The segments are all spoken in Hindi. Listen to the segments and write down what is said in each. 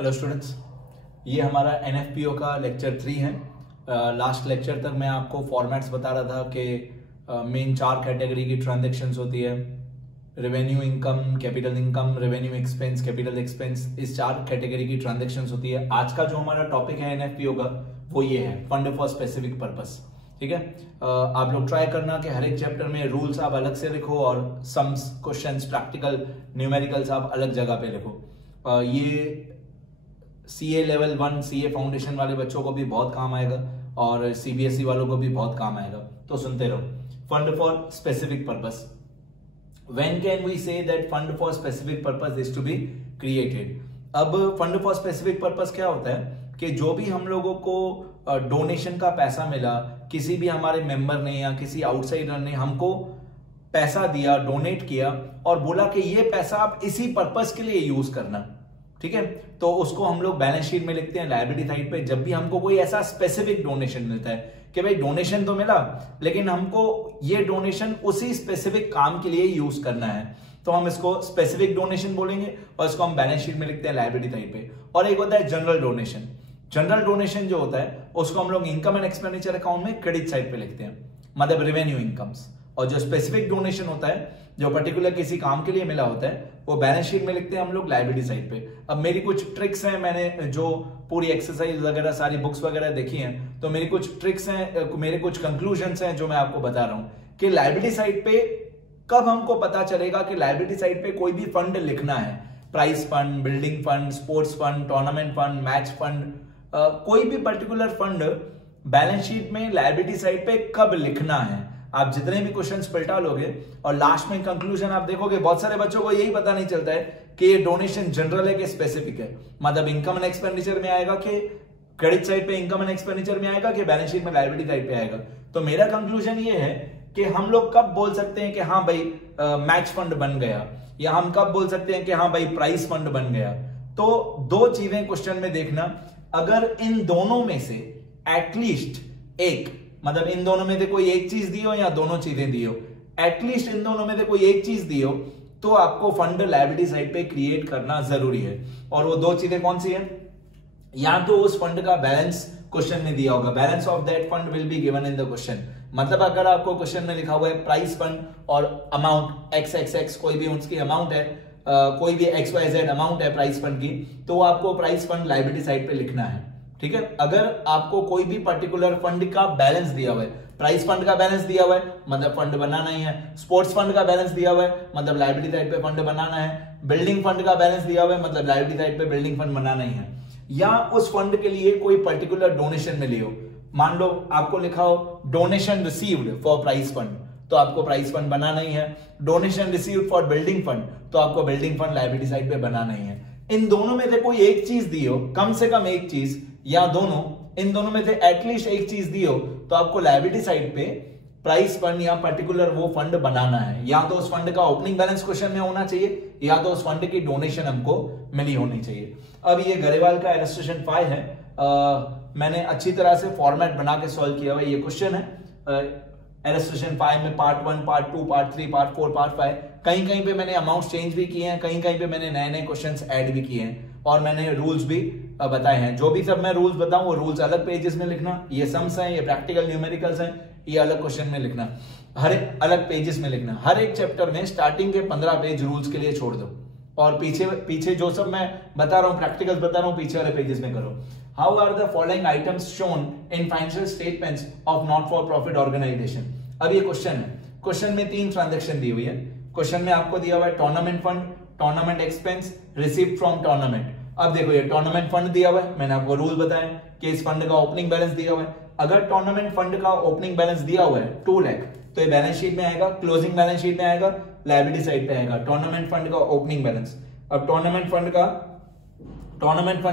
हेलो स्टूडेंट्स, ये हमारा एनएफपीओ का लेक्चर 3 है। लास्ट लेक्चर तक मैं आपको फॉर्मेट्स बता रहा था कि मेन 4 कैटेगरी की ट्रांजैक्शंस होती है। Revenue income, capital income, revenue expense, capital expense, इस 4 कैटेगरी की ट्रांजैक्शंस होती है। आज का जो हमारा टॉपिक है एनएफपीओ का वो ये है, फंड फॉर स्पेसिफिक पर्पस। ठीक है, आप लोग ट्राई करना कि हर एक चैप्टर में रूल्स आप अलग से लिखो और सम्स, क्वेश्चंस, प्रैक्टिकल, न्यूमेरिकल्स आप अलग जगह पे लिखो। ये सीए लेवल 1 सीए फाउंडेशन वाले बच्चों को भी बहुत काम आएगा और सीबीएसई वालों को भी बहुत काम आएगा। तो सुनते रहो। Fund for specific purpose, when can we say that fund for specific purpose is to be created. अब फंड फॉर स्पेसिफिक पर्पस क्या होता है कि जो भी हम लोगों को डोनेशन का पैसा मिला, किसी भी हमारे मेंबर ने या किसी आउटसाइडर ने हमको पैसा दिया, डोनेट किया और बोला कि ये पैसा आप इसी पर्पस के लिए यूज करना, ठीक है, तो उसको हम लोग बैलेंस शीट में लिखते हैं लायबिलिटी साइड पे। जब भी हमको कोई ऐसा स्पेसिफिक डोनेशन मिलता है कि भाई डोनेशन तो मिला लेकिन हमको ये डोनेशन उसी स्पेसिफिक काम के लिए यूज करना है, तो हम इसको स्पेसिफिक डोनेशन बोलेंगे और इसको हम बैलेंस शीट में लिखते हैं लायबिलिटी साइड पे। और एक होता है जनरल डोनेशन। जनरल डोनेशन जो होता है उसको हम लोग इनकम एंड एक्सपेंडिचर अकाउंट में क्रेडिट साइड पे लिखते हैं, मतलब रेवेन्यू इनकम्स। और जो स्पेसिफिक डोनेशन होता है, जो पर्टिकुलर किसी काम के लिए मिला होता है, वो बैलेंस शीट में लिखते हैं हम लोग लायबिलिटी साइड पे। अब मेरी कुछ ट्रिक्स हैं, मैंने जो पूरी एक्सरसाइज वगैरह सारी बुक्स वगैरह देखी हैं, तो मेरी कुछ ट्रिक्स हैं, मेरे कुछ कंक्लूजन्स हैं जो मैं आपको बता रहा हूं कि लायबिलिटी साइड पे कब हमको पता चलेगा कि लायबिलिटी साइड पे कोई भी फंड लिखना है। Prize fund, building fund, sports fund, tournament fund, match fund, कोई भी पर्टिकुलर फंड बैलेंस शीट में लायबिलिटी साइड पे कब लिखना है। आप जितने भी क्वेश्चंस पलटा लोगे और लास्ट में कंक्लूजन आप देखोगे, बहुत सारे बच्चों को यही पता नहीं चलता है कि ये डोनेशन जनरल है कि स्पेसिफिक है, मतलब इनकम एंड एक्सपेंडिचर में आएगा कि क्रेडिट साइड पे इनकम एंड एक्सपेंडिचर में आएगा कि बैलेंस शीट में लायबिलिटी साइड पे आएगा। तो मेरा कंक्लूजन ये है कि हम लोग कब बोल सकते हैं कि हाँ भाई मैच फंड बन गया, या हम कब बोल सकते हैं कि हाँ भाई प्राइस फंड बन गया। तो 2 चीजें क्वेश्चन में देखना, अगर इन दोनों में से एटलीस्ट एक, मतलब इन दोनों में से कोई एक चीज दी हो या दोनों चीजें दी हो, एटलीस्ट इन दोनों में से कोई एक चीज दी हो, तो आपको फंड लायबिलिटी साइड पे क्रिएट करना जरूरी है। और वो 2 चीजें कौन सी है? या तो उस फंड का बैलेंस क्वेश्चन में दिया होगा, balance of that fund will be given in the question. मतलब अगर आपको क्वेश्चन में लिखा हुआ है प्राइस फंड और अमाउंट XXX, कोई भी उसकी अमाउंट है, कोई भी XYZ अमाउंट है प्राइस फंड की, तो आपको प्राइस फंड लायबिलिटी साइड पे लिखना है। ठीक है, अगर आपको कोई भी पर्टिकुलर फंड का बैलेंस दिया हुआ है, प्राइस फंड का बैलेंस दिया हुआ है मतलब फंड बनाना ही है, स्पोर्ट्स फंड का बैलेंस दिया हुआ है मतलब लायबिलिटी साइड पे फंड बनाना है, बिल्डिंग फंड का बैलेंस दिया हुआ है मतलब लायबिलिटी साइड पे बिल्डिंग फंड बनाना ही है, या उस फंड के लिए कोई पर्टिकुलर डोनेशन मिली हो। मान लो आपको लिखा हो donation received for price fund, तो आपको प्राइस फंड बनाना ही है। Donation received for building fund, तो आपको बिल्डिंग फंड लायबिलिटी साइड पे बनाना ही है। इन दोनों में से कोई एक चीज दी हो, कम से कम एक चीज, या दोनों, इन दोनों में से एटलीस्ट एक चीज दी हो, तो आपको लायबिलिटी साइड पे प्राइस फंड या पर्टिकुलर वो फंड बनाना है। या तो उस फंड का ओपनिंग बैलेंस क्वेश्चन में होना चाहिए, या तो उस फंड की डोनेशन हमको मिली होनी चाहिए। अब ये गरेवाल का इलस्ट्रेशन 5 है, मैंने अच्छी तरह से फॉर्मेट बना के सॉल्व किया हुआ ये क्वेश्चन है। इलस्ट्रेशन 5 में part 1, part 2, part 3, part 4, part 5, कहीं कहीं पे मैंने अमाउंट चेंज भी किए हैं, कहीं कहीं पे मैंने नए नए क्वेश्चंस ऐड भी किए हैं, और मैंने रूल्स भी बताए हैं। जो भी सब मैं रूल्स बताऊं वो रूल्स अलग पेजेस में लिखना, ये सम्स हैं, ये प्रैक्टिकल न्यूमेरिकल्स हैं, ये अलग क्वेश्चन में लिखना, हर एक अलग पेजेस में लिखना। हर एक चैप्टर में स्टार्टिंग के 15 पेज रूल्स के लिए छोड़ दो, और पीछे जो सब मैं बता रहा हूं, प्रैक्टिकल्स बता रहा हूं, पीछे वाले पेजेस में करो। How are the following items shown in financial statements of not for profit organisation. अब ये क्वेश्चन है, क्वेश्चन में 3 ट्रांजेक्शन दी हुई है। क्वेश्चन में आपको दिया हुआ है tournament fund, tournament expense, received from tournament. अब देखो ये टूर्नामेंट फंड दिया हुआ है, मैंने आपको रूल बताया कि इस फंड का ओपनिंग बैलेंस दिया हुआ है। अगर टूर्नामेंट फंड का ओपनिंग बैलेंस दिया हुआ है 2 लाख, तो ये बैलेंस शीट में आएगा, क्लोजिंग बैलेंस शीट में आएगा, लायबिलिटी साइड पे आएगा टूर्नामेंट फंड का ओपनिंग बैलेंस। अब टूर्नामेंट फंड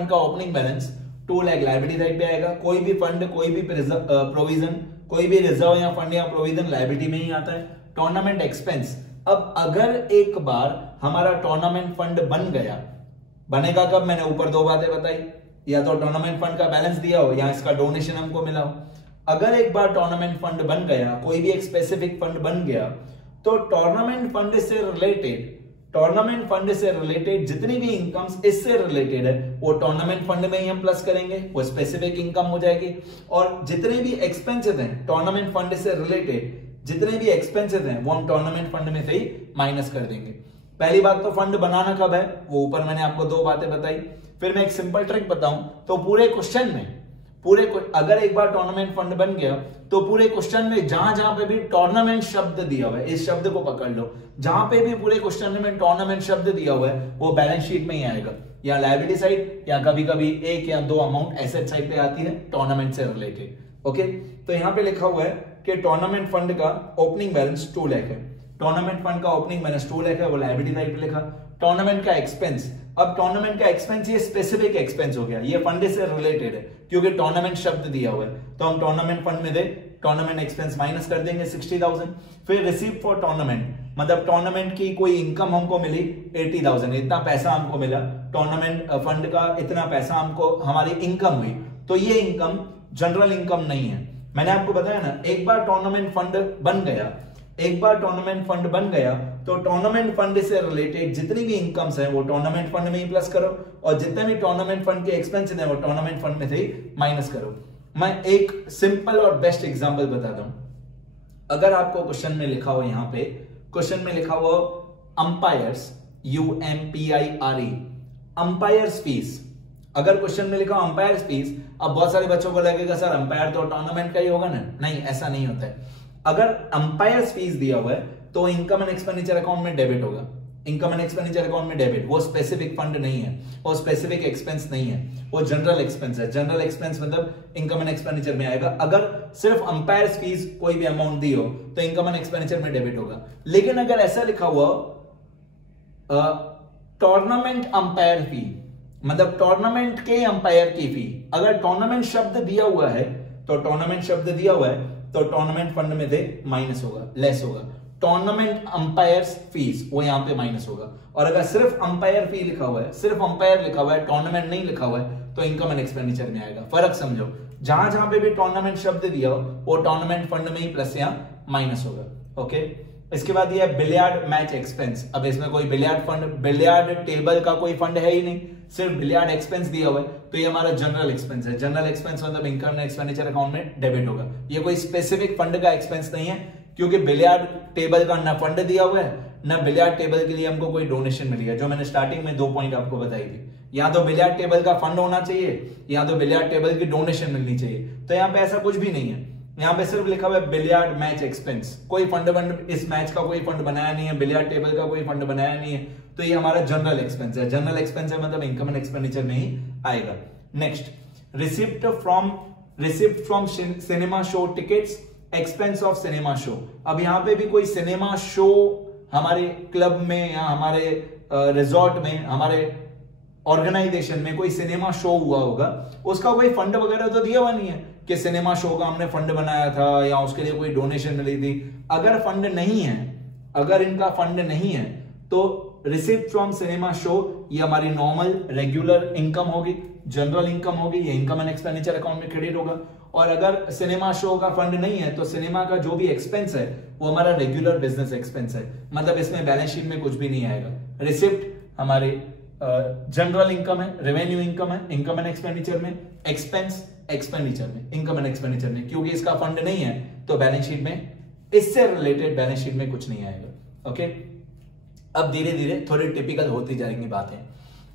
का opening balance 2 lakh liability side पे आएगा। कोई भी फंड, कोई भी प्रोविजन, कोई भी रिजर्व या फंड या प्रोविजन लायबिलिटी में ही आता है। टूर्नामेंट एक्सपेंस, अब अगर एक बार हमारा टूर्नामेंट फंड बन गया, बनेगा कब, मैंने ऊपर 2 बातें बताई, या तो टूर्नामेंट फंड का बैलेंस दिया हो या इसका डोनेशन हमको मिला हो। अगर एक बार टूर्नामेंट फंड बन गया, कोई भी एक स्पेसिफिक फंड बन गया, तो टूर्नामेंट फंड से रिलेटेड जितनी भी इनकम्स इससे रिलेटेड है वो टूर्नामेंट फंड में ही हम प्लस करेंगे, वो स्पेसिफिक इनकम हो जाएगी। और जितने भी एक्सपेंसेस हैं टूर्नामेंट फंड से रिलेटेड, जितने भी एक्सपेंसेस हैं वो हम टूर्नामेंट फंड में से ही माइनस कर देंगे। पहली बात तो फंड बनाना कब है, वो ऊपर मैंने आपको 2 बातें बताई। फिर मैं एक सिंपल ट्रिक बताऊं तो पूरे क्वेश्चन में, अगर एक बार टूर्नामेंट फंड बन गया तो पूरे क्वेश्चन में जहां जहां पे भी टूर्नामेंट शब्द दिया हुआ है, इस शब्द को पकड़ लो, जहां पे भी पूरे क्वेश्चन में टूर्नामेंट शब्द दिया हुआ है वो बैलेंस शीट में ही आएगा, या लायबिलिटी साइड, या कभी कभी 1 या 2 अमाउंट एसेट साइड पे आती है टूर्नामेंट से रिलेटेड। ओके, तो यहां पे लिखा हुआ है कि टूर्नामेंट फंड का ओपनिंग बैलेंस 2 लाख है। टूर्नामेंट फंड का ओपनिंग बैलेंस 2 लाख है, वो लायबिलिटी साइड पे लिखा। टूर्नामेंट का एक्सपेंस, अब टूर्नामेंट का एक्सपेंस ये स्पेसिफिक एक्सपेंस हो गया, ये फंड से रिलेटेड है क्योंकि टूर्नामेंट शब्द दिया हुआ है, तो हम टूर्नामेंट फंड में दे टूर्नामेंट एक्सपेंस माइनस कर देंगे 60,000। फिर रिसीव फॉर टूर्नामेंट, मतलब टूर्नामेंट की कोई इनकम हमको मिली 80,000, इतना पैसा हमको मिला टूर्नामेंट फंड का, इतना पैसा हमको हमारी इनकम हुई, तो ये इनकम जनरल इनकम नहीं है। मैंने आपको बताया ना, एक बार टूर्नामेंट फंड बन गया, एक बार टूर्नामेंट फंड बन गया तो टूर्नामेंट फंड से रिलेटेड जितनी भी इनकम्स हैं वो टूर्नामेंट फंड में ही प्लस करो, और जितने भी टूर्नामेंट फंड के एक्सपेंसेस हैं वो टूर्नामेंट फंड में से ही माइनस करो। मैं एक सिंपल और बेस्ट एग्जांपल बताता हूं। अगर आपको क्वेश्चन में लिखा हो, यहां पे क्वेश्चन में लिखा हो अंपायर्स, UMPIRE, अंपायर्स फीस, अगर क्वेश्चन में लिखा हो अंपायर्स फीस, अब बहुत सारे बच्चों को लगेगा सर अंपायर तो टूर्नामेंट का ही होगा ना, नहीं, ऐसा नहीं होता है। अगर अंपायर्स फीस दिया हुआ है तो इनकम एंड एक्सपेंडिचर अकाउंट में डेबिट होगा, इनकम एंड एक्सपेंडिचर अकाउंट में डेबिट, वो स्पेसिफिक फंड नहीं है, वो स्पेसिफिक एक्सपेंस नहीं है, वो जनरल एक्सपेंस है। जनरल एक्सपेंस मतलब इनकम एंड एक्सपेंडिचर में आएगा। अगर सिर्फ अंपायर्स फीस कोई भी अमाउंट दी हो तो इनकम एंड एक्सपेंडिचर में डेबिट होगा। लेकिन अगर ऐसा लिखा हुआ टूर्नामेंट अंपायर फी, मतलब टूर्नामेंट के अंपायर की फी, अगर टूर्नामेंट शब्द दिया हुआ है तो टूर्नामेंट शब्द दिया हुआ है तो टूर्नामेंट फंड में से माइनस होगा, लेस होगा। टूर्नामेंट अंपायर्स फीस वो यहां पे माइनस होगा। और अगर सिर्फ अंपायर फी लिखा हुआ है, सिर्फ अंपायर लिखा हुआ है, टूर्नामेंट नहीं लिखा हुआ है, तो इनकम एंड एक्सपेंडिचर में आएगा। फर्क समझो, जहां जहां पे भी टूर्नामेंट शब्द दिया हो वो टूर्नामेंट फंड में ही प्लस या माइनस होगा। ओके, इसके बाद ये बिलियार्ड मैच एक्सपेंस। अब इसमें कोई बिलियार्ड फंड, बिलियार्ड टेबल का कोई फंड है ही नहीं, सिर्फ बिलियार्ड एक्सपेंस दिया हुआ है, तो ये हमारा जनरल एक्सपेंस है। जनरल एक्सपेंस मतलब इनकम एंड एक्सपेंडिचर अकाउंट में डेबिट होगा। ये कोई स्पेसिफिक फंड का एक्सपेंस नहीं है, क्योंकि बिलियार्ड टेबल का ना फंड दिया हुआ है, ना बिलियार्ड टेबल के लिए हमको कोई डोनेशन मिली है, जो मैंने स्टार्टिंग में 2 पॉइंट आपको बताई थी। या तो बिलियार्ड टेबल का फंड होना चाहिए, या तो बिलियार्ड टेबल की डोनेशन मिलनी चाहिए, तो यहाँ पे ऐसा कुछ भी नहीं है। यहाँ पे सिर्फ लिखा हुआ है बिलियार्ड मैच एक्सपेंस, कोई फंड इस मैच का कोई फंड बनाया नहीं है, बिलियार्ड टेबल का कोई फंड बनाया नहीं है, तो ये हमारा जनरल एक्सपेंस है। जनरल एक्सपेंस है मतलब इनकम एंड एक्सपेंडिचर में ही आएगा। Next, receipt from cinema show tickets, expense of cinema show. अब यहाँ पे भी कोई सिनेमा शो हमारे क्लब में या हमारे रिजॉर्ट में, हमारे ऑर्गेनाइजेशन में कोई सिनेमा शो हुआ होगा, उसका कोई फंड वगैरह तो दिया हुआ नहीं है कि सिनेमा शो का हमने फंड बनाया था या उसके लिए कोई डोनेशन मिली थी। अगर फंड नहीं है, अगर इनका फंड नहीं है, तो रिसिप्ट फ्रॉम सिनेमा शो ये हमारी नॉर्मल रेगुलर इनकम होगी, जनरल इनकम होगी, ये इनकम एंड एक्सपेंडिचर अकाउंट में क्रेडिट होगा। और अगर सिनेमा शो का फंड नहीं है तो सिनेमा का जो भी एक्सपेंस है वो हमारा रेगुलर बिजनेस एक्सपेंस है, मतलब इसमें बैलेंस शीट में कुछ भी नहीं आएगा। रिसिप्ट हमारे जनरल इनकम है, रेवेन्यू इनकम है, इनकम एंड एक्सपेंडिचर में, एक्सपेंस एक्सपेंडिचर में, इनकम एंड एक्सपेंडिचर में, क्योंकि इसका फंड नहीं है तो बैलेंस शीट में इससे रिलेटेड बैलेंस शीट में कुछ नहीं आएगा। ओके, अब धीरे धीरे थोड़ी टिपिकल होती जाएंगी बातें।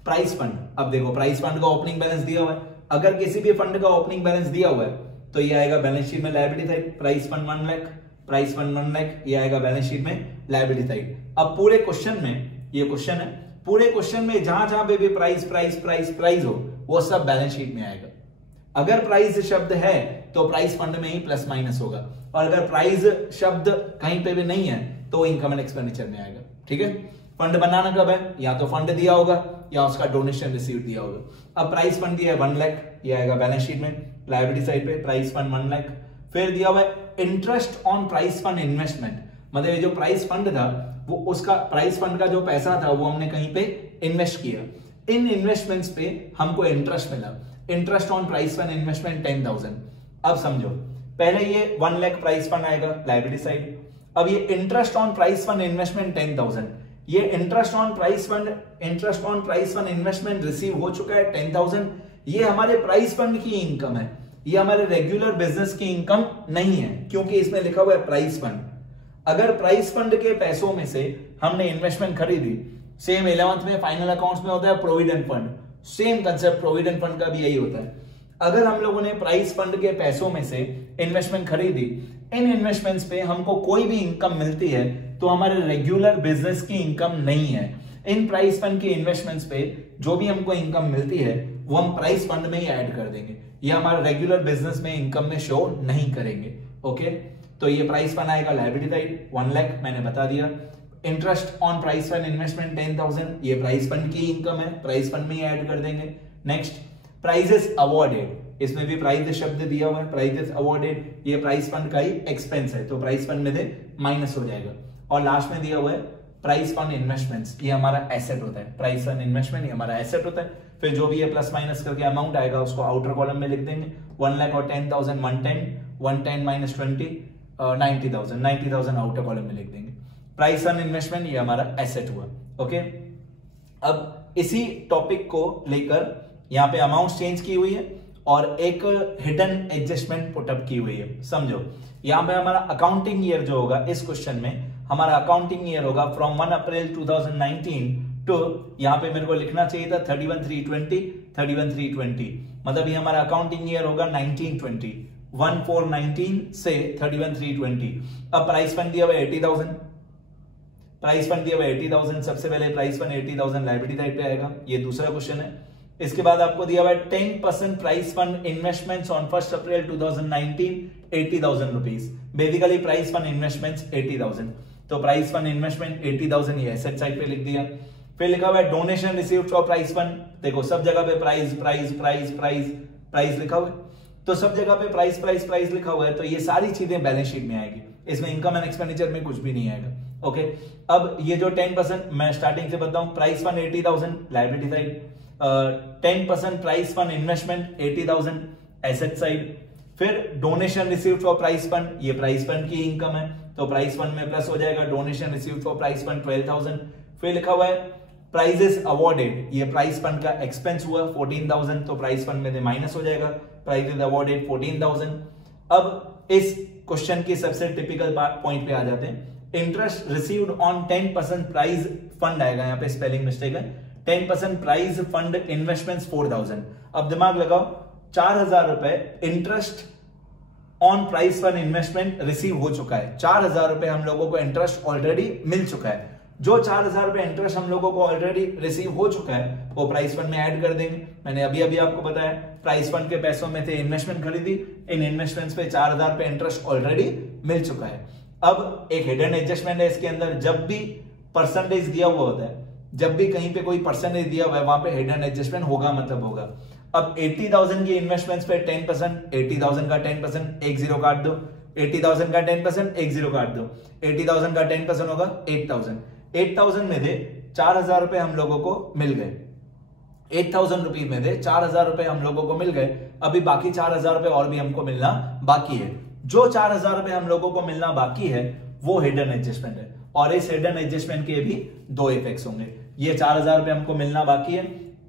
प्राइस फंड, अब देखो प्राइस फंड का ओपनिंग बैलेंस दिया हुआ है, अगर किसी भी फंड का ओपनिंग बैलेंस दिया हुआ है तो ये आएगा बैलेंस शीट में liability side, price fund 1 lakh, price fund 1 lakh, ये आएगा बैलेंस शीट में लायबिलिटी साइड। अब पूरे क्वेश्चन में, ये क्वेश्चन है, पूरे क्वेश्चन में जहां जहां पे भी प्राइस प्राइस प्राइस प्राइस हो वो सब बैलेंस शीट में आएगा। अगर प्राइस शब्द है तो प्राइस फंड में ही प्लस माइनस होगा, और अगर प्राइस शब्द कहीं पे भी नहीं है तो इनकम एंड एक्सपेंडिचर में आएगा। ठीक है, फंड बनाना कब है, या तो फंड दिया होगा या उसका डोनेशन रिसीव दिया होगा। अब प्राइस फंड दिया है 1 लाख, ये आएगा बैलेंस शीट में लायबिलिटी साइड पे, प्राइस फंड 1 लाख। फिर दिया हुआ है interest on price fund investment, मतलब ये जो प्राइस फंड था वो उसका प्राइस फंड का जो पैसा था वो हमने कहीं पे इन्वेस्ट किया, इन इन्वेस्टमेंट्स पे हमको इंटरेस्ट मिला। Interest on price fund investment 10,000। अब समझो, पहले ये 1 लाख प्राइस फंड आएगा लायबिलिटी साइड, अब ये interest on price fund investment 10,000, ये interest on price fund investment receive हो चुका है 10,000। ये हमारे प्राइस फंड की इनकम है, ये हमारे रेगुलर बिजनेस की इनकम नहीं है, क्योंकि इसमें लिखा हुआ है प्राइस फंड। अगर प्राइस फंड के पैसों में से हमने इन्वेस्टमेंट खरीदी, सेम 11th में फाइनल अकाउंट्स में होता है provident fund, same concept provident fund का भी यही होता है। अगर हम लोगों ने प्राइस फंड के पैसों में से इन्वेस्टमेंट खरीदी, इन इन्वेस्टमेंट्स पे हमको कोई भी इनकम मिलती है तो हमारे रेगुलर बिजनेस की इनकम नहीं है। इन प्राइस फंड के इन्वेस्टमेंट्स पे जो भी हमको इनकम मिलती है वो हम प्राइस फंड में ही ऐड कर देंगे, ये हमारे रेगुलर बिजनेस में इनकम में शो नहीं करेंगे। ओके, तो ये प्राइस फंड आएगा लायबिलिटी साइड 1 लाख, मैंने बता दिया। Interest on price fund investment 10,000, ये प्राइस फंड की इनकम है, प्राइस फंड में ही ऐड कर देंगे। नेक्स्ट, प्राइजेस अवॉर्डेड, इसमें भी प्राइजेस शब्द दिया हुआ है, प्राइजेस अवॉर्डेड, ये प्राइस फंड का ही एक्सपेंस है तो प्राइस फंड में से माइनस हो जाएगा। और लास्ट में दिया हुआ है प्राइस फंड इन्वेस्टमेंट्स, ये हमारा एसेट होता है, प्राइस फंड इन्वेस्टमेंट ये हमारा एसेट होता है। फिर जो भी ये प्लस माइनस करके अमाउंट आएगा उसको आउटर कॉलम में लिख देंगे। 1 लाख और 10,000 110 माइनस 20 90,000 आउटर कॉलम में लिख देंगे। प्राइस फंड इन्वेस्टमेंट ये हमारा एसेट हुआ। ओके, अब इसी टॉपिक को लेकर यहाँ पे अमाउंट चेंज की हुई है और एक हिडन एडजस्टमेंट पुटअप की हुई है। समझो, यहाँ पे हमारा अकाउंटिंग ईयर जो होगा, इस क्वेश्चन में हमारा अकाउंटिंग ईयर होगा फ्रॉम 1 अप्रैल 2019 टू, यहाँ पे मेरे को लिखना चाहिए था 31/3/20, मतलब ये हमारा अकाउंटिंग ईयर होगा 1920, 1/4/19 से 31/3/20। अब प्राइस फंड दिया हुआ 80,000, प्राइस फंड दिया हुआ 80,000, सबसे पहले प्राइस फंड 80,000 लायबिलिटी साइड पे आएगा, ये दूसरा क्वेश्चन है। इसके बाद आपको दिया हुआ है 10% price fund investments on 1 April 2019 80,000 rupees. Basically price fund investments 80,000, तो प्राइस फंड इन्वेस्टमेंट 80,000 ये एसेट साइड पे लिख दिया। फिर लिखा हुआ है donation received for price fund, देखो सब जगह पे price price price price price लिखा हुआ है, तो सब जगह पे प्राइस प्राइस प्राइस लिखा हुआ है, तो ये सारी चीजें बैलेंस शीट में आएगी, इसमें इनकम एंड एक्सपेंडिचर में कुछ भी नहीं आएगा। ओके, अब ये जो 10% मैं स्टार्टिंग से बताऊं, price fund 80,000 liability side, 10% price fund investment 80,000 asset side. फिर donation received for price fund, ये प्राइस फंड की इनकम है तो प्राइस फंड में प्लस हो जाएगा, donation received for price fund 12,000। फिर लिखा हुआ है प्राइजेस अवॉर्डेड, ये प्राइस फंड का एक्सपेंस हुआ 14,000, तो प्राइस फंड में माइनस हो जाएगा, प्राइजेस अवॉर्डेड 14,000। अब इस क्वेश्चन की सबसे टिपिकल पॉइंट पे आ जाते हैं, interest received on 10% prize fund आएगा, यहाँ पे स्पेलिंग मिस्टेक है, 10% प्राइज फंड इन्वेस्टमेंट्स 4,000। अब दिमाग लगाओ, 4,000 रुपए interest on price fund investment receive हो चुका है, 4,000 रुपए हम लोगों को इंटरेस्ट ऑलरेडी मिल चुका है। जो 4,000 रुपए इंटरेस्ट हम लोगों को ऑलरेडी रिसीव हो चुका है वो प्राइस फंड में ऐड कर देंगे। मैंने अभी अभी आपको बताया प्राइस फंड के पैसों में से इन्वेस्टमेंट खरीदी, इन इन्वेस्टमेंट्स पे 4,000 रुपए इंटरेस्ट ऑलरेडी मिल चुका है। अब एक हिडन एडजस्टमेंट है इसके अंदर, जब भी परसेंटेज दिया हुआ होता है, जब भी कहीं पे कोई परसेंटेज दिया हुआ है वहां पे हिडन एडजस्टमेंट होगा मतलब होगा। अब 80,000 की इन्वेस्टमेंट्स पे 10%, 80,000 का 10% एक जीरो काट दो, 80,000 का 10% एक जीरो काट दो, 80,000 का 10% होगा 8,000। 8,000 में से 4,000 रुपए हम लोगों को मिल गए, 8,000 रुपीज में से 4,000 रुपए हम लोगों को मिल गए। अभी बाकी 4,000 रुपए और भी हमको मिलना बाकी है। जो 4,000 रुपए हम लोगों को मिलना बाकी है वो हिडन एडजस्टमेंट है, और इस हिडन एडजस्टमेंट के भी दो इफेक्ट्स होंगे। ये 4,000 रुपए हमको मिलना बाकी है,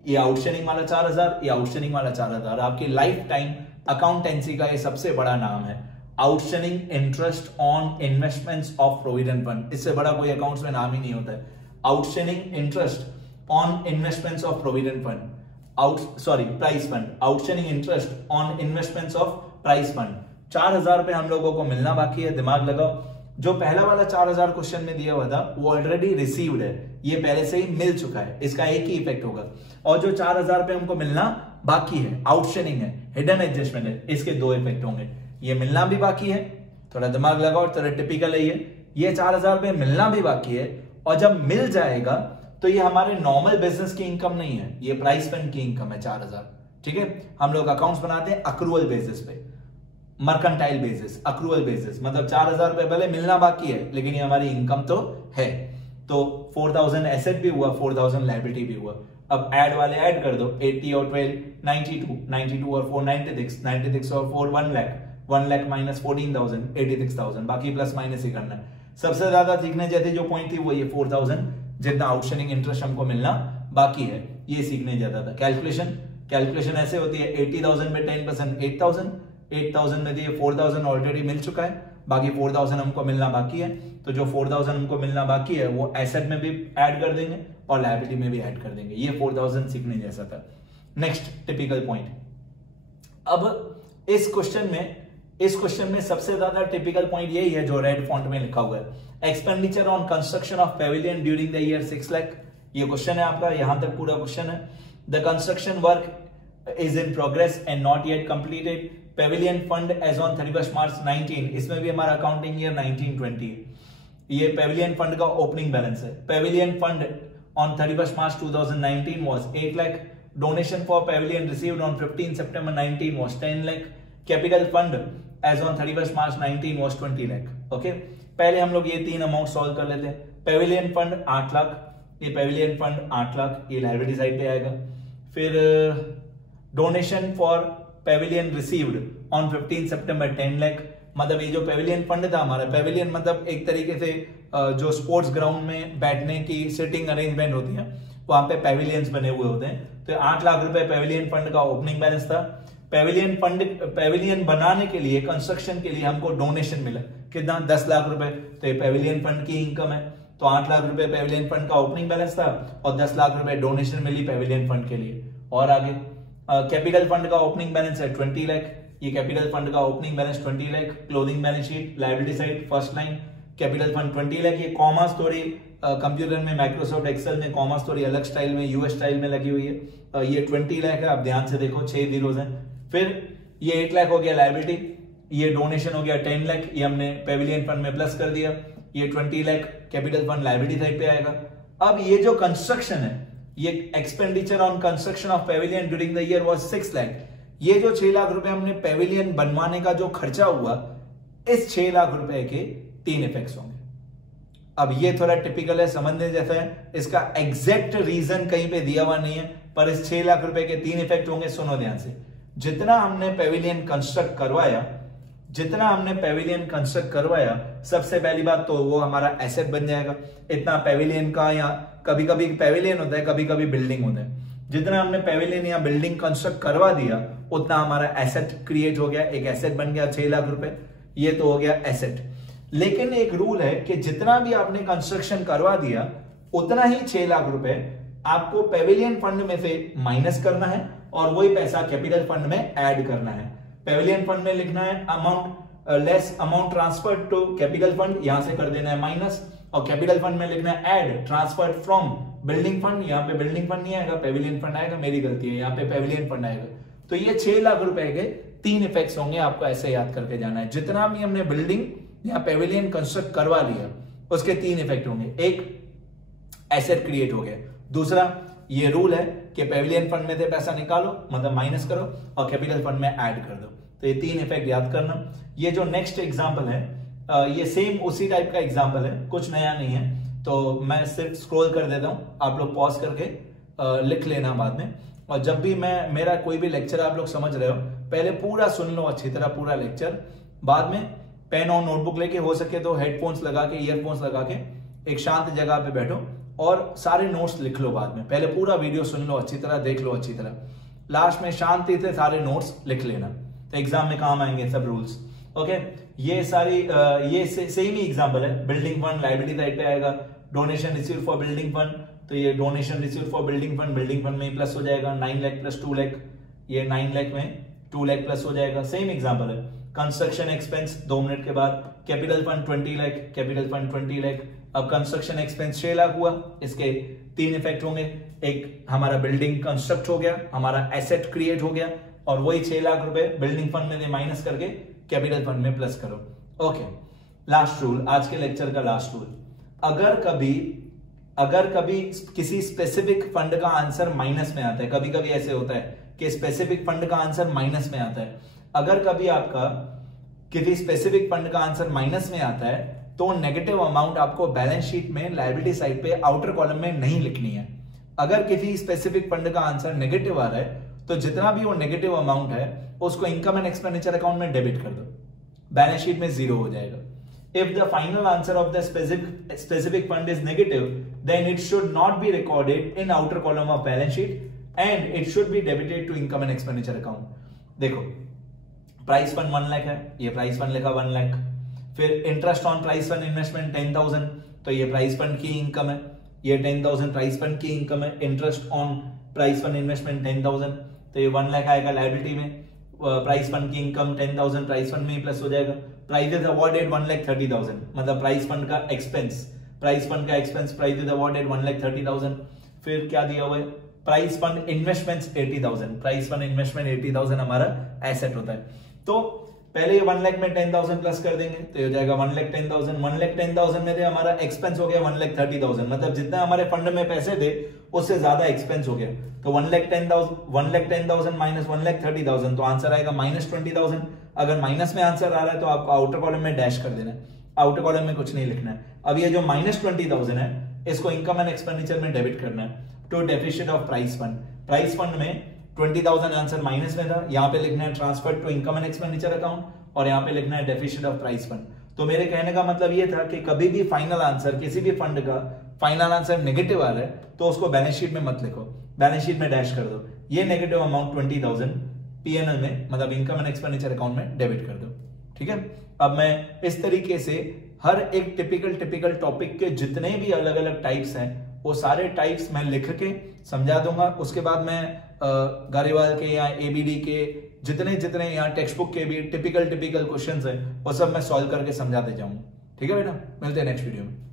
ये आउटस्टैंडिंग वाला 4,000, ये आउटस्टैंडिंग वाला 4,000। आपकी लाइफ टाइम अकाउंटेंसी का ये सबसे बड़ा नाम है, outstanding interest on investments of provident fund. इससे बड़ा कोई अकाउंट्स में नाम ही नहीं होता है, outstanding interest on investments of provident fund, price fund, outstanding interest on investments of price fund. 4,000 रुपए हम लोगों को मिलना बाकी है। दिमाग लगाओ, जो पहला वाला 4,000 क्वेश्चन में दिया हुआ था वो ऑलरेडी रिसीव्ड है, ये पहले से ही मिल चुका है, इसका एक ही इफेक्ट होगा। और जो 4,000 रुपए हमको मिलना बाकी है, आउटस्टैंडिंग है, हिडन एडजस्टमेंट है, इसके दो इफेक्ट होंगे। ये मिलना भी बाकी है, थोड़ा दिमाग लगाओ, थोड़ा टिपिकल है ये 4,000 रुपए मिलना भी बाकी है, और जब मिल जाएगा तो ये हमारे नॉर्मल बिजनेस की इनकम नहीं है, ये प्राइस फंड की इनकम है 4,000। ठीक है, हम लोग अकाउंट्स बनाते हैं अक्रूअल बेसिस पे, मर्केंटाइल बेसिस, अक्रूअल बेसिस, मतलब 4,000 रुपए पहले मिलना बाकी है लेकिन ये हमारी इनकम तो है। तो 4,000 एसेट भी हुआ, 4,000 लायबिलिटी भी हुआ। अब ऐड वाले ऐड कर दो, 80 और 12 92, 92 और 4 96, 96 और 4 1 लाख, 1 लाख माइनस 14,000 86,000, बाकी प्लस माइनस ही करना है। सबसे ज्यादा सीखने जैसे जो पॉइंट थी वो ये 4,000, जितना आउटस्टैंडिंग इंटरेस्ट हमको मिलना बाकी है, ये सीखने जाता था। कैलकुलेशन ऐसे होती है, 80,000 में 10% 8,000 में दिए 4,000 ऑलरेडी मिल चुका है, बाकी 4,000 हमको मिलना बाकी है। तो जो 4,000 हमको मिलना बाकी है वो एसेट में भी ऐड कर देंगे और लायबिलिटी में भी ऐड कर देंगे। ये 4,000 सीखने जैसा था। नेक्स्ट टिपिकल पॉइंट, अब इस क्वेश्चन में सबसे ज्यादा टिपिकल पॉइंट यही है जो रेड फॉन्ट में लिखा हुआ है, expenditure on construction of pavilion during the year 6 lakh. ये क्वेश्चन है आपका, यहां तक पूरा क्वेश्चन है। The construction work is in progress and not yet completed. Pavilion fund as on 31 March 19, इसमें भी हमारा अकाउंटिंग ईयर 1920 है। ये पेविलियन फंड का ओपनिंग बैलेंस है। Pavilion fund on 31 March 2019 was 8 lakh. Donation for pavilion received on 15 September 19 was 10 lakh. Capital fund as on 31 March 19 was 20 lakh. Okay, पहले हम लोग ये तीन अमाउंट सॉल्व कर लेते हैं। पेविलियन फंड 8 लाख, ये पेविलियन फंड 8 लाख, ये लायबिलिटी साइड पे आएगा। फिर donation for Pavilion received on 15 सितंबर 10 लाख, मतलब ये जो पेविलियन फंड था हमारा, पेविलियन मतलब एक तरीके से जो स्पोर्ट्स ग्राउंड में बैठने की सिटिंग अरेंजमेंट होती है, वहां पे पेविलियंस बने हुए होते हैं। तो 8 लाख रुपए पेविलियन फंड का ओपनिंग बैलेंस था। पेविलियन बनाने के लिए, कंस्ट्रक्शन के लिए हमको डोनेशन मिला, कितना? 10 लाख रुपए। तो ये पेविलियन फंड की इनकम है। तो 8 लाख रुपए पेविलियन फंड का ओपनिंग बैलेंस था और 10 लाख रुपए डोनेशन मिली पेविलियन फंड के लिए। और आगे कैपिटल फंड का ओपनिंग बैलेंस है 20 लाख, ये कैपिटल फंड का opening balance 20 lakh. Closing balance sheet liability side first line, capital fund 20 lakh. ये कॉमा थोड़ी कंप्यूटर में, माइक्रोसॉफ्ट एक्सेल में कॉमा थोड़ी अलग स्टाइल में, यूएस स्टाइल में लगी हुई है। ये 20 लाख है, आप ध्यान से देखो 6 जीरोस हैं। फिर ये 8 लाख हो गया लायबिलिटी, ये डोनेशन हो गया 10 लाख, ये हमने पेविलियन फंड में प्लस कर दिया। ये 20 lakh capital fund liability side पे आएगा। अब ये जो कंस्ट्रक्शन है, ये expenditure on construction of pavilion during the year was 6 lakh. ये जो 6 लाख रुपए हमने पेविलियन बनवाने का जो खर्चा हुआ, इस 6 लाख रुपए के 3 इफेक्ट्स होंगे। अब ये थोड़ा टिपिकल है, समझने जैसा है। इसका एग्जैक्ट रीजन कहीं पे दिया हुआ नहीं है, पर इस 6 लाख रुपए के 3 इफेक्ट होंगे। सुनो ध्यान से, जितना हमने पेविलियन कंस्ट्रक्ट करवाया, सबसे पहली बात तो वो हमारा एसेट बन जाएगा। इतना पेविलियन का, या कभी कभी पेविलियन होता है, कभी कभी बिल्डिंग होता है, जितना हमने पेविलियन या बिल्डिंग कंस्ट्रक्ट करवा दिया उतना हमारा एसेट क्रिएट हो गया, एक एसेट बन गया 6 लाख रुपए। ये तो हो गया एसेट। लेकिन एक रूल है कि जितना भी आपने कंस्ट्रक्शन करवा दिया उतना ही 6 लाख रुपए आपको पेविलियन फंड में से माइनस करना है और वही पैसा कैपिटल फंड में ऐड करना है। पेविलियन फंड में लिखना है amount less amount transfer to capital fund, यहां से कर देना है माइनस, और कैपिटल फंड में लिखना है add transfer from building fund. यहाँ पे बिल्डिंग फंड नहीं आएगा, पेविलियन फंड आएगा, मेरी गलती है, यहाँ पे पेविलियन फंड आएगा। तो ये 6 लाख रुपए के 3 इफेक्ट्स होंगे, आपको ऐसे याद करके जाना है। जितना भी हमने बिल्डिंग या पेविलियन कंस्ट्रक्ट करवा लिया उसके 3 इफेक्ट होंगे। एक, एसेट क्रिएट हो गया। दूसरा, ये रूल है कि पेविलियन फंड में से पैसा निकालो, मतलब माइनस करो, और कैपिटल फंड में ऐड कर दो। तो ये 3 इफेक्ट याद करना। ये जो नेक्स्ट एग्जांपल है, ये सेम उसी टाइप का एग्जांपल है, कुछ नया नहीं है। तो मैं सिर्फ स्क्रॉल कर देता हूं, आप लोग पॉज करके लिख लेना बाद में। और जब भी मेरा कोई भी लेक्चर आप लोग समझ रहे हो, पहले पूरा सुन लो अच्छी तरह पूरा लेक्चर, बाद में पेन और नोटबुक लेके, हो सके तो हेडफोन्स लगा के, ईयरफोन्स लगा के एक शांत जगह पे बैठो और सारे नोट्स लिख लो बाद में। पहले पूरा वीडियो सुन लो अच्छी तरह, देख लो अच्छी तरह, लास्ट में शांति से सारे नोट्स लिख लेना, तो एग्जाम में काम आएंगे सब रूल्स। ओके, ये सारी ये सेम ही एग्जांपल है। बिल्डिंग फंड लायबिलिटी साइड पे आएगा, donation received for building fund, तो ये donation received for building fund में प्लस हो जाएगा 9 लाख प्लस 2 लाख, ये 9 लाख में 2 लाख प्लस हो जाएगा। सेम एग्जांपल है। कंस्ट्रक्शन एक्सपेंस 2 मिनट के बाद, capital fund 20 lakh, capital fund 20 lakh. अब कंस्ट्रक्शन एक्सपेंस 6 लाख हुआ, इसके 3 इफेक्ट होंगे। एक, हमारा बिल्डिंग कंस्ट्रक्ट हो गया, हमारा एसेट क्रिएट हो गया, और वही 6 लाख रुपए बिल्डिंग फंड में माइनस करके कैपिटल फंड में प्लस करो। ओके, लास्ट रूल, आज के लेक्चर का लास्ट रूल, अगर कभी किसी स्पेसिफिक फंड का आंसर माइनस में आता है, कभी कभी ऐसे होता है कि स्पेसिफिक फंड का आंसर माइनस में आता है, अगर कभी आपका किसी स्पेसिफिक फंड का आंसर माइनस में आता है तो नेगेटिव अमाउंट आपको बैलेंस शीट में लायबिलिटी साइड पे आउटर कॉलम में नहीं लिखनी है। अगर किसी स्पेसिफिक फंड का आंसर नेगेटिव आ रहा है तो जितना भी वो नेगेटिव अमाउंट है उसको इनकम एंड एक्सपेंडिचर अकाउंट में डेबिट कर दो, बैलेंस शीट में 0 हो जाएगा। if the final answer of the specific fund is negative, then it should not be recorded in outer column of balance sheet and it should be debited to income and expenditure account. देखो प्राइस फंड 1 लाख है, ये प्राइस फंड लिखा 1 लाख, फिर interest on price fund investment 10,000, तो ये प्राइस फंड की इनकम है, ये 10,000 प्राइस फंड की इनकम है, interest on price fund investment 10,000, तो ये 1 लाख आएगा लायबिलिटी में, प्राइस फंड की इनकम 10,000 प्राइस फंड में ही प्लस हो जाएगा, प्राइज इज अवॉर्डेड 1,30,000, मतलब प्राइस फंड का एक्सपेंस, प्राइज इज अवॉर्डेड 1,30,000, फिर क्या दिया हुआ है, price fund investments 80,000, price fund investment 80,000 हमारा एसेट होता है। तो पहले ये 1 लाख में 10,000 प्लस कर देंगे तो ये हो जाएगा 1,10,000, 1,10,000 में थे हमारा एक्सपेंस हो गया 1,30,000, मतलब जितना हमारे फंड में पैसे थे उससे ज्यादा एक्सपेंस हो गया, तो 1,10,000 माइनस 1,30,000, तो आंसर आएगा -20,000। अगर माइनस में आंसर आ रहा है तो आपको आउटर कॉलम में डैश कर देना है, आउटर कॉलम में कुछ नहीं लिखना है। अब ये जो -20,000 है इसको इनकम एंड एक्सपेंडिचर में डेबिट करना है to deficit of price fund. Price fund में 20,000 आंसर माइनस में था, यहाँ पे लिखना है transfer to income and expenditure account और यहाँ पे लिखना है डेफिसिट ऑफ प्राइस फंड। तो मेरे कहने का मतलब ये था कि कभी भी फाइनल आंसर किसी भी फंड का फाइनल आंसर नेगेटिव आ रहा है तो उसको बैलेंस शीट में मत लिखो, बैलेंस शीट में डैश कर दो, ये नेगेटिव अमाउंट 20,000 पीएनएल में मतलब इनकम एंड एक्सपेंडिचर अकाउंट में डेबिट कर दो। ठीक है, अब मैं इस तरीके से हर एक टिपिकल टॉपिक के जितने भी अलग अलग टाइप्स हैं वो सारे टाइप्स मैं लिख के समझा दूंगा। उसके बाद मैं गारीवाल के या एबीडी के जितने यहाँ टेक्स्ट बुक के भी टिपिकल क्वेश्चंस हैं वो सब मैं सॉल्व करके समझाते जाऊंगा। ठीक है बेटा, मिलते हैं नेक्स्ट वीडियो में।